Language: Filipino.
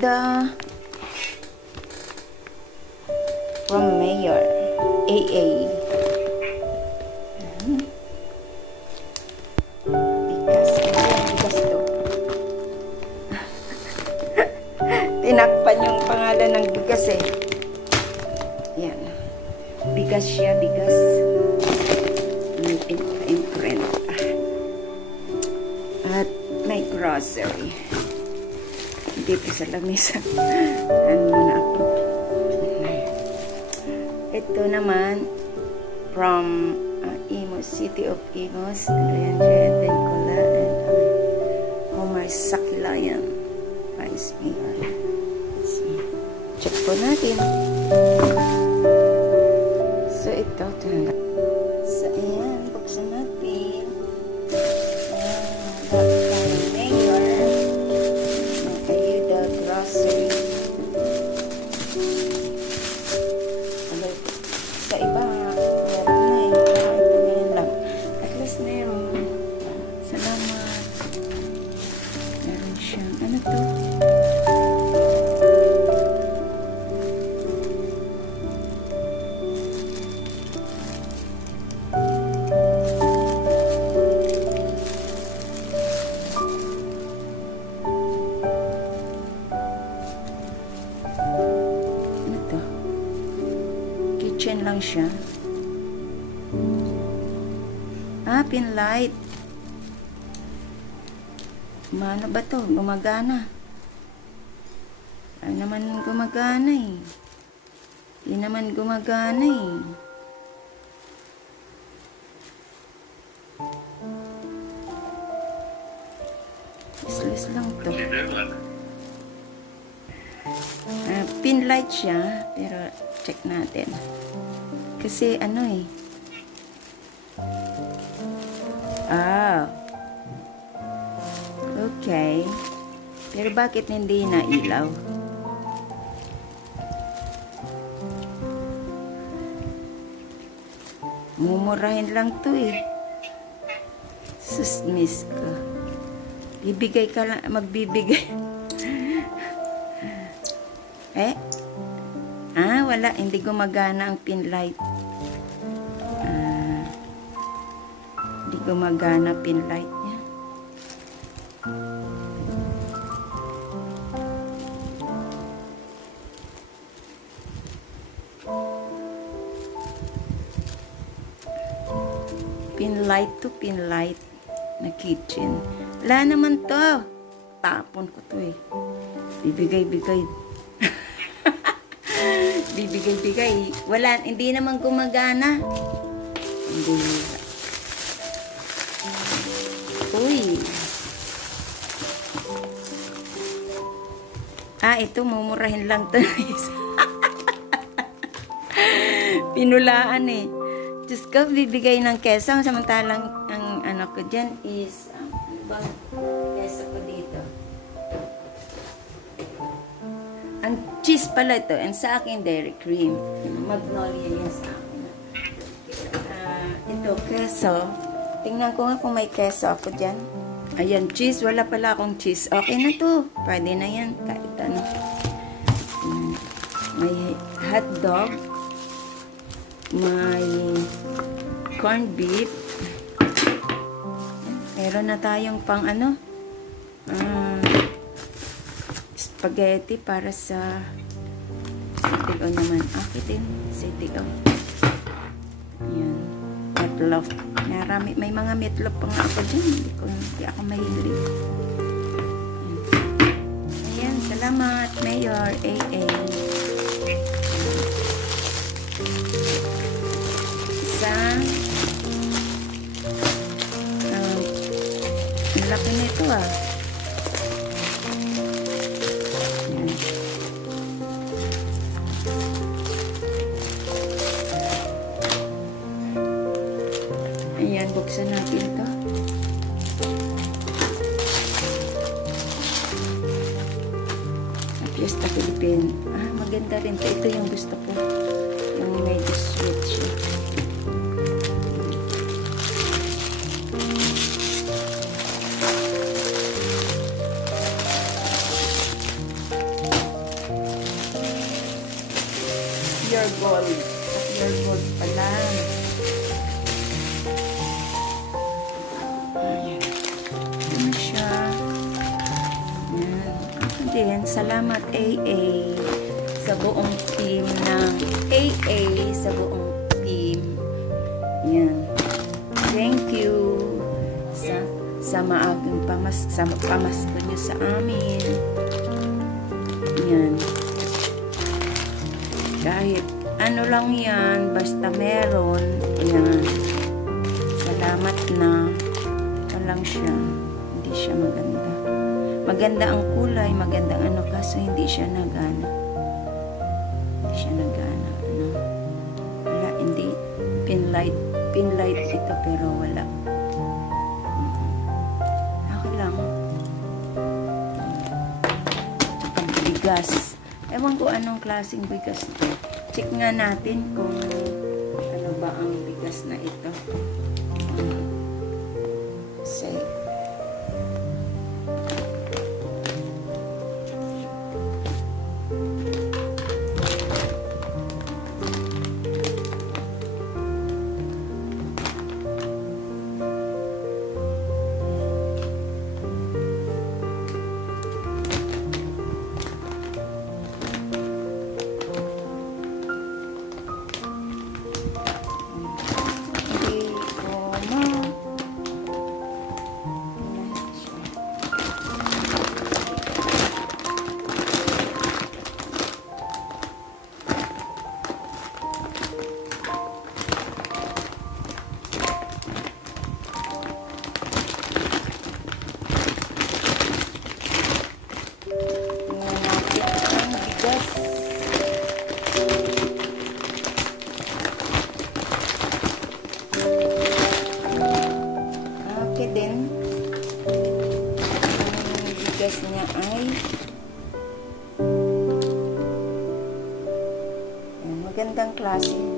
Ayuda from Mayor AA. Bigas to. Tinakpan yung pangalan ng bigas eh. Yan. Bigas siya, bigas. May imprint. At may grocery. Dito sa lamesa. Ano muna ako. Ito naman from Imus, City of Imus, Adrian Dencola, and Homer Sakilayan, Vice Mayor. Check po natin. So, ito. So, ayan. Buksan natin. Mayor. Ayuda grocery. Sa iba, meron na eh. Ito ngayon lang. At least meron. Salamat. Meron siyang, ano to? Kitchen lang siya. Pin light. Ano ba to? Gumagana. Ay naman gumagana eh. Di naman gumagana eh. Useless lang to. Pin light siya, pero check natin. Kasi ano eh. Okay. Pero bakit hindi na ilaw? Mumurahin lang to eh. Susmiss ko. Bibigay ka lang, magbibigay. Wala. Hindi gumagana ang pin light. Hindi gumagana pin light niya. Pin light to pin light na kitchen. Wala naman to. Tapon ko to eh. Bibigay-bigay. Bibigay-bigay. Wala, hindi naman gumagana. Hindi. Uy. Ito, mumurahin lang to. Pinulaan eh. Diyos ko, bibigay ng keso. Samantalang, ang ano ko dyan is, ano bang keso ko dito? Ang cheese pala ito. And sa akin, dairy cream. Magnolia yan sa akin. Ito, keso. Tingnan ko nga kung may keso ako dyan. Ayan, cheese. Wala pala akong cheese. Okay na to. Pwede na yan. Kahit ano. May hot dog. May corned beef. Meron na tayong pang ano. Spaghetti para sa sitigo naman. Okay din. Sitigo. Ayan. Meatloaf. Marami, may mga meatloaf pa nga ako dyan. Hindi ako mahilig. Ayan. Salamat, Mayor AA. Isang ang laki nito ah. Ayan, buksan natin ito. Sa Fiesta Philippine. Maganda rin ito. Ito yung gusto ko. Yung medyo sweet siya. gold. Pure gold pa lang. Ayan. Ano siya? Ayan. Ako din, salamat AA sa buong team ng AA sa buong team. Ayan. Thank you sa maagang pamasko nyo sa amin. Ayan. Kahit ano lang yan, basta meron. Ayan. Salamat na. Ito lang siya. Hindi siya maganda. Maganda ang kulay, maganda ang ano, kaso hindi siya nagana. Hindi siya nagana. Ano? Wala, hindi. Pinlight ito pero wala. Ako lang. Bigas. Ewan ko anong klaseng bigas ito. Check nga natin kung ano ba ang bigas na ito. Say. Din ang bigas niya ay magandang klase.